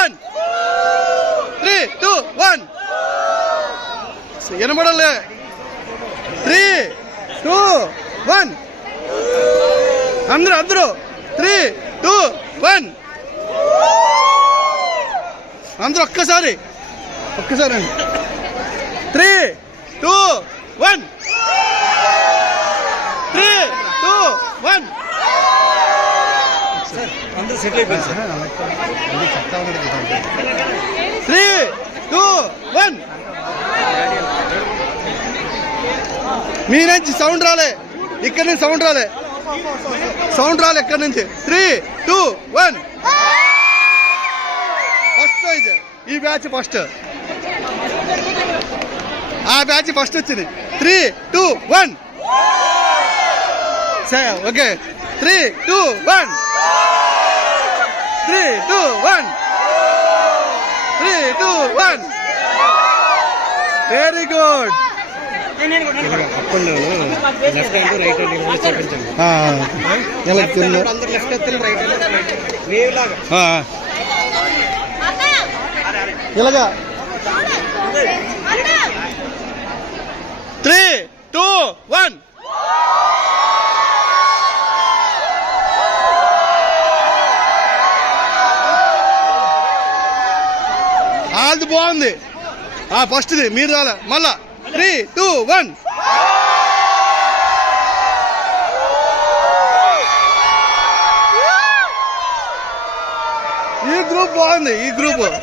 1. 3, 2, 1. వినబడలే. 3, 2, 1. అందరూ 3, 2, 1. అందరూ ఒక్కసారి అండి. 3, 2, 1. 3, 2, 1. అందరూ సెటిల్ అయిపోయింది సార్. 3, 2, 1. మీ నుంచి సౌండ్ రాలే, ఇక్కడ నుంచి సౌండ్ రాలే ఇక్కడ నుంచి. 3, 2, 1. ఫస్ట్ ఇది ఈ బ్యాచ్ ఫస్ట్, ఆ బ్యాచ్ ఫస్ట్ వచ్చింది. 3, 2, 1. Okay. 3, 2, 1. 3, 2, 1. 3, 2, 1. Very good. Left hand right hand చూపించండి. అందరూ లెఫ్ట్ ఎత్తారు, రైట్ వేవ్ లాగా ఇలాగా. 3, 2, 1. అది బాగుంది. ఫస్ట్ది మీరు రాలే. మళ్ళా 3, 2, 1. ఈ గ్రూప్ బాగుంది. ఈ గ్రూప్